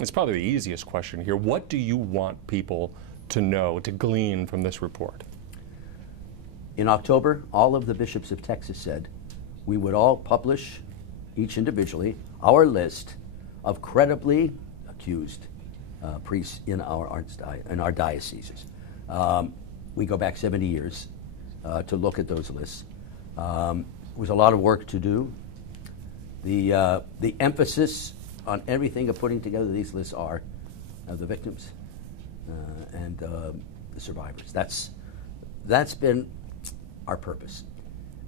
It's probably the easiest question here. What do you want people to know, to glean from this report? In October, all of the bishops of Texas said we would all publish, each individually, our list of credibly accused priests in our dioceses. We go back 70 years to look at those lists. It was a lot of work to do. The emphasis on everything of putting together these lists are the victims and the survivors. That's been our purpose.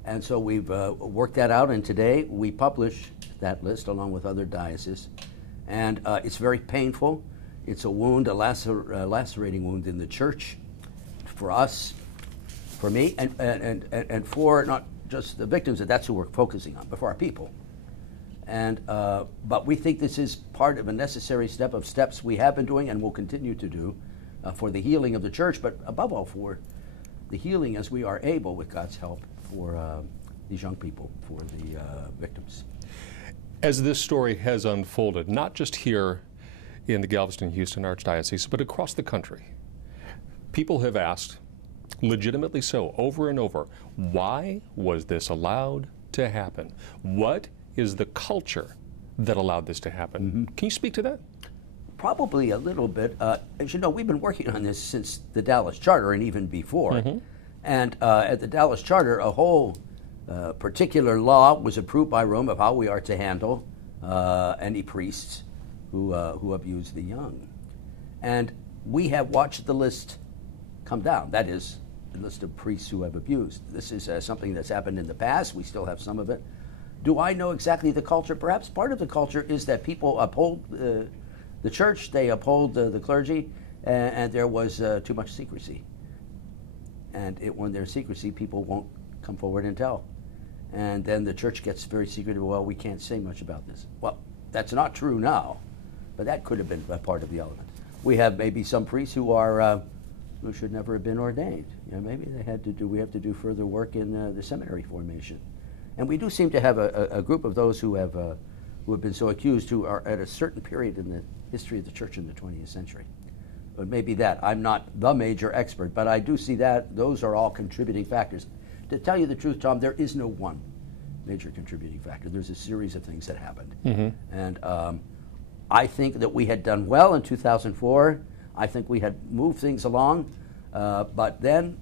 And so we've worked that out, and today we publish that list along with other dioceses. And it's very painful. It's a wound, a lacerating wound in the church, for us, for me, and for not just the victims, that's who we're focusing on, but for our people. And but we think this is part of a necessary step of steps we have been doing and will continue to do for the healing of the church, but above all for the healing, as we are able, with God's help, for these young people, for the victims. As this story has unfolded, not just here in the Galveston-Houston Archdiocese, but across the country, people have asked, legitimately so, over and over, why was this allowed to happen? What is the culture that allowed this to happen? Mm-hmm. Can you speak to that? Probably a little bit. As you know, we've been working on this since the Dallas Charter and even before. Mm-hmm. And at the Dallas Charter, a whole particular law was approved by Rome of how we are to handle any priests who abuse the young. And we have watched the list come down. That is, the list of priests who have abused. This is something that's happened in the past. We still have some of it. Do I know exactly the culture? Perhaps part of the culture is that people uphold the church, they uphold the clergy, and there was too much secrecy. And when there's secrecy, people won't come forward and tell. And then the church gets very secretive. Well, we can't say much about this. Well, that's not true now, but that could have been a part of the element. We have maybe some priests who are who should never have been ordained. You know, maybe they had to do. We have to do further work in the seminary formation, and we do seem to have a group of those who have been so accused, who are at a certain period in the history of the church in the 20th century. But maybe that. I'm not the major expert, but I do see that those are all contributing factors. To tell you the truth, Tom, there is no one major contributing factor. There's a series of things that happened. Mm-hmm. And I think that we had done well in 2004. I think we had moved things along, but then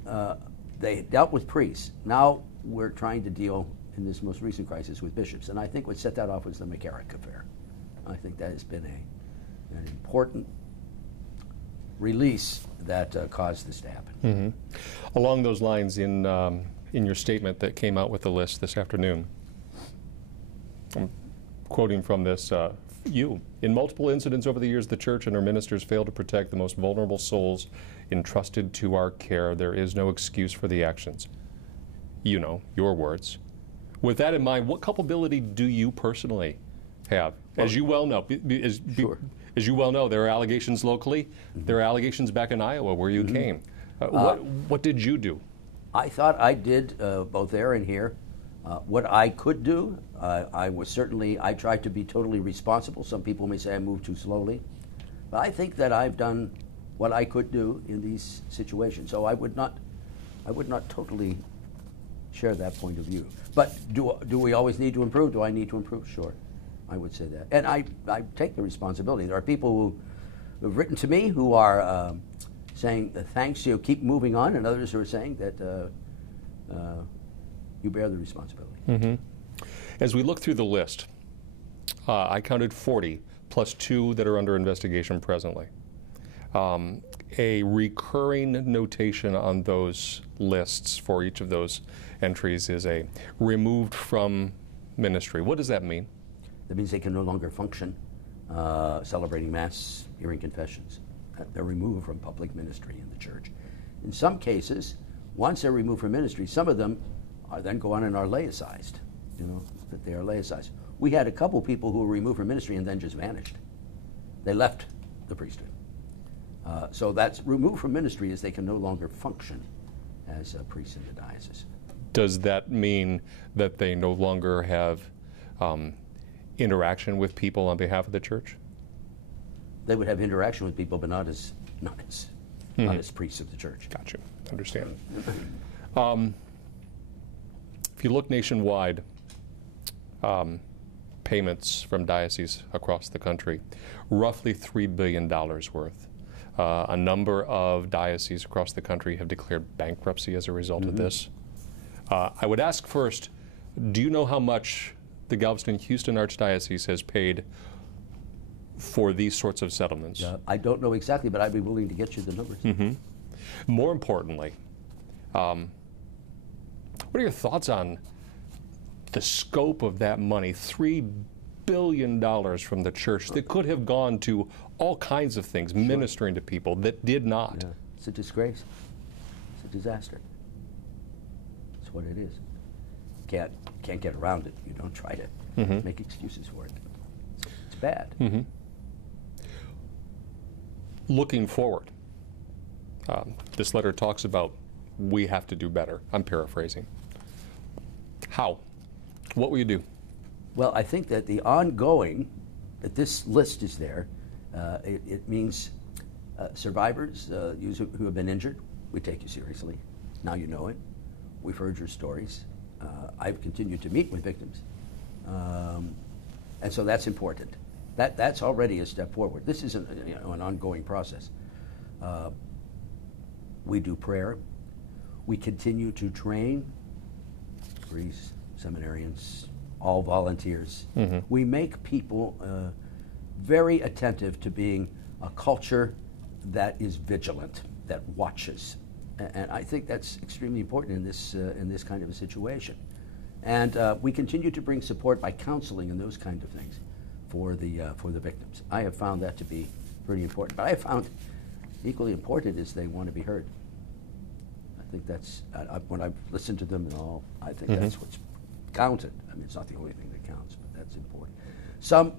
they dealt with priests. Now we're trying to deal in this most recent crisis with bishops. And I think what set that off was the McCarrick affair. I think that has been an important release that caused this to happen. Mm-hmm. Along those lines, in your statement that came out with the list this afternoon, I'm quoting from this, in multiple incidents over the years, the church and her ministers failed to protect the most vulnerable souls entrusted to our care. There is no excuse for the actions. You know, your words. With that in mind, what culpability do you personally have? Well, as you well know, sure. As you well know, there are allegations locally. Mm-hmm. There are allegations back in Iowa where you mm-hmm. came. What did you do? I thought I did, both there and here, what I could do. I tried to be totally responsible. Some people may say I moved too slowly. But I think that I've done what I could do in these situations. So I would not totally share that point of view. But do we always need to improve? Do I need to improve? Sure, I would say that. And I take the responsibility. There are people who have written to me who are saying thanks, keep moving on, and others who are saying that you bear the responsibility. Mm-hmm. As we look through the list, I counted 40 plus 2 that are under investigation presently. A recurring notation on those lists for each of those entries is a removed from ministry. What does that mean? That means they can no longer function celebrating Mass, hearing confessions. They're removed from public ministry in the church. In some cases, once they're removed from ministry, some of them then go on and are laicized, that they are laicized. We had a couple people who were removed from ministry and then just vanished. They left the priesthood. So that's removed from ministry is they can no longer function as priests in the diocese. Does that mean that they no longer have interaction with people on behalf of the church? they would have interaction with people, but not as priests of the church. Gotcha. Understand. If you look nationwide, payments from dioceses across the country, roughly $3 billion worth. A number of dioceses across the country have declared bankruptcy as a result of this. I would ask first, do you know how much the Galveston-Houston Archdiocese has paid for these sorts of settlements? I don't know exactly, but I'd be willing to get you the numbers. More importantly, what are your thoughts on the scope of that money? $3 billion from the church that could have gone to all kinds of things, ministering to people, that did not. Yeah. It's a disgrace. It's a disaster. That's what it is. Can't get around it. You don't try to make excuses for it. It's bad. Looking forward, this letter talks about we have to do better. I'm paraphrasing. How? What will you do? Well, I think that the ongoing, that this list is there, it means survivors, you who have been injured, we take you seriously. Now you know it. We've heard your stories. I've continued to meet with victims. And so that's important. That's already a step forward. This is an ongoing process. We do prayer. We continue to train priests, seminarians, all volunteers. We make people very attentive to being a culture that is vigilant, that watches. And I think that's extremely important in this kind of a situation. And we continue to bring support by counseling and those kind of things for the victims. I have found that to be pretty important. But I have found equally important is they want to be heard. I think that's, when I've listened to them and all, I think that's what's counted. I mean, it's not the only thing that counts, but that's important. Some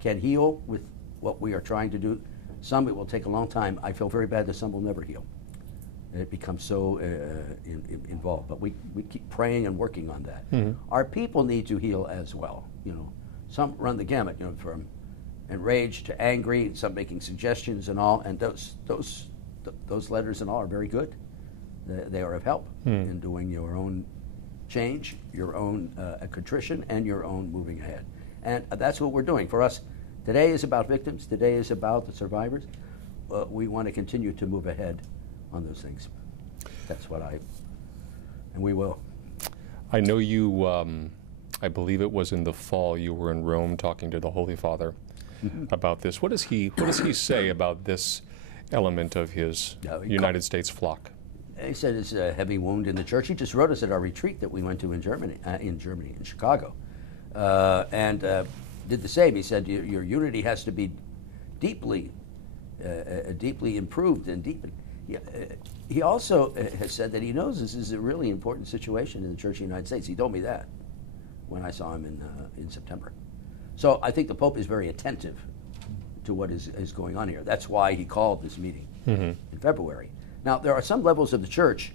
can heal with what we are trying to do. Some, it will take a long time. I feel very bad that some will never heal. It becomes so involved. But we keep praying and working on that. Our people need to heal as well. You know, some run the gamut, you know, from enraged to angry, some making suggestions and all, and those letters and all are very good. They are of help in doing your own change, your own contrition, and your own moving ahead. And that's what we're doing. For us, today is about victims. Today is about the survivors. We want to continue to move ahead on those things. That's what and we will. I know you, I believe it was in the fall, you were in Rome talking to the Holy Father about this. What does he say about this element of his United States flock? He said it's a heavy wound in the church. He just wrote us at our retreat that we went to in Germany, in Chicago, and did the same. He said your unity has to be deeply improved and deepened. He also has said that he knows this is a really important situation in the Church of the United States. He told me that when I saw him in September. So I think the Pope is very attentive to what is going on here. That's why he called this meeting in February. Now, there are some levels of the church,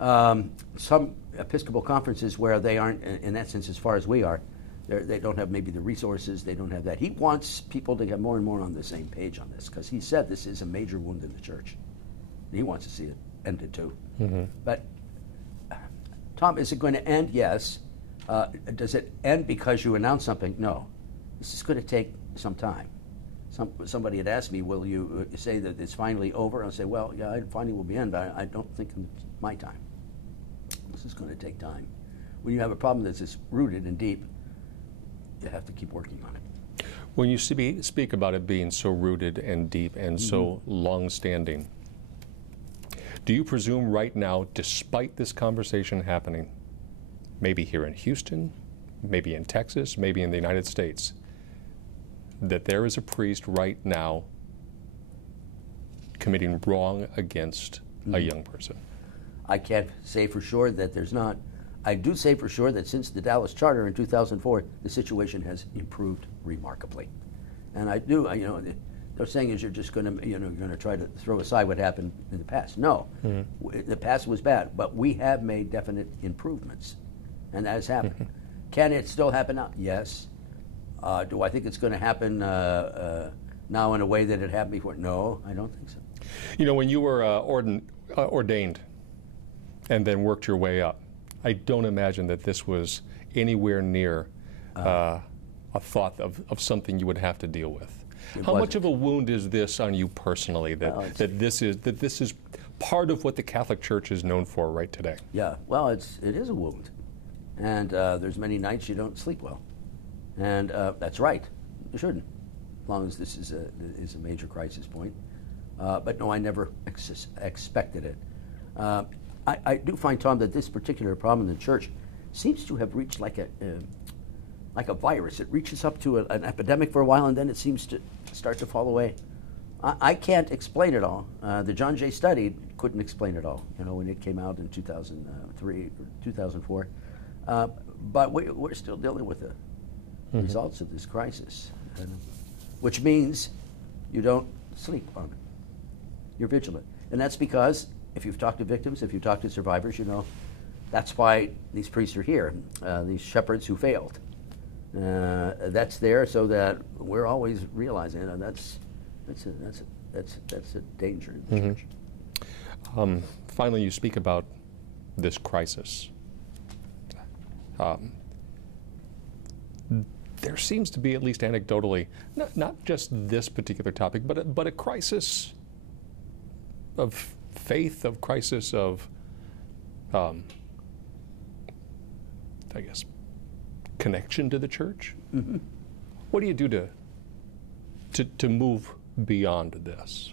some Episcopal conferences where they aren't, in that sense, as far as we are, they don't have maybe the resources, they don't have that. He wants people to get more and more on the same page on this, because he said this is a major wound in the church. He wants to see it ended too. But, Tom, is it going to end? Yes. Does it end because you announce something? No. This is going to take some time. Somebody had asked me, will you say that it's finally over? I'll say, well, yeah, it finally will be end, but I don't think it's my time. This is going to take time. When you have a problem that's as rooted and deep, you have to keep working on it. When you speak about it being so rooted and deep and so long-standing, do you presume right now, despite this conversation happening, maybe here in Houston, maybe in Texas, maybe in the United States, that there is a priest right now committing wrong against a young person? I can't say for sure that there's not. I do say for sure that since the Dallas Charter in 2004, the situation has improved remarkably. And I do, they're saying is you're just going to, you're going to try to throw aside what happened in the past. No, the past was bad, but we have made definite improvements, and that has happened. Can it still happen now? Yes. Do I think it's going to happen now in a way that it happened before? No, I don't think so. You know, when you were ordained and then worked your way up, I don't imagine that this was anywhere near a thought of something you would have to deal with. How much of a wound is this on you personally, that this is part of what the Catholic Church is known for right today? Yeah, well, it is a wound. And there's many nights you don't sleep well. And that's right. You shouldn't, as long as this is a major crisis point. But no, I never expected it. I do find, Tom, that this particular problem in the church seems to have reached like a virus. It reaches up to an epidemic for a while, and then it seems to start to fall away. I can't explain it all. The John Jay study couldn't explain it all, you know, when it came out in 2003 or 2004. But we're still dealing with the results of this crisis, which means you don't sleep on it. You're vigilant. And that's because if you've talked to victims, if you've talked to survivors, you know that's why these priests are here, these shepherds who failed. That's there so that we're always realizing, and that's a danger in the church. Finally, you speak about this crisis. There seems to be, at least anecdotally, not just this particular topic, but a crisis of faith, of crisis of, I guess, connection to the church. What do you do to move beyond this?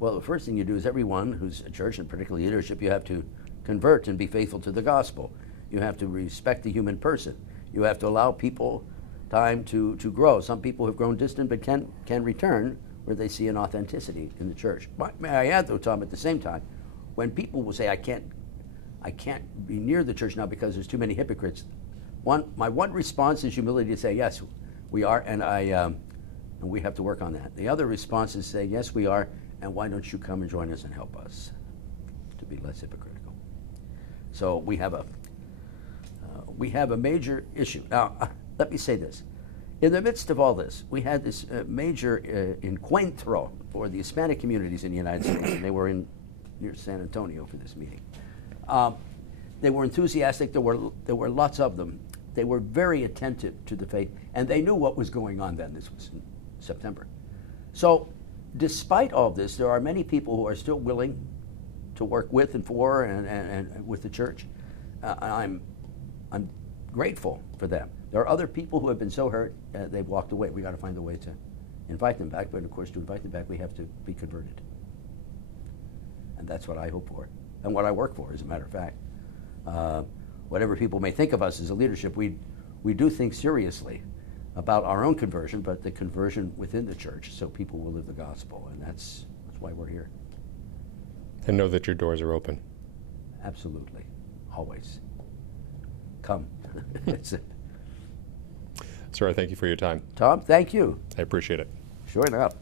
Well, the first thing you do is everyone who's a church, and particularly leadership, you have to convert and be faithful to the gospel. You have to respect the human person. You have to allow people time to grow. Some people have grown distant but can return where they see an authenticity in the church. May I add, though, Tom, at the same time, when people will say, I can't be near the church now because there's too many hypocrites, my one response is humility to say, yes, we are, and we have to work on that. The other response is say, yes, we are, and why don't you come and join us and help us to be less hypocritical? So we have a major issue. Now, let me say this. In the midst of all this, we had this major encuentro for the Hispanic communities in the United States, and they were near San Antonio for this meeting. They were enthusiastic. There were lots of them. They were very attentive to the faith, and they knew what was going on then. This was in September. So despite all this, there are many people who are still willing to work with and for and with the church. I'm grateful for them. There are other people who have been so hurt, they've walked away. We got to find a way to invite them back, but of course to invite them back we have to be converted. And that's what I hope for, and what I work for, as a matter of fact. Whatever people may think of us as a leadership, we do think seriously about our own conversion, but the conversion within the church, so people will live the gospel, and that's why we're here. And know that your doors are open. Absolutely, always. Come. That's it. Sir, I thank you for your time. Tom, thank you. I appreciate it. Sure enough.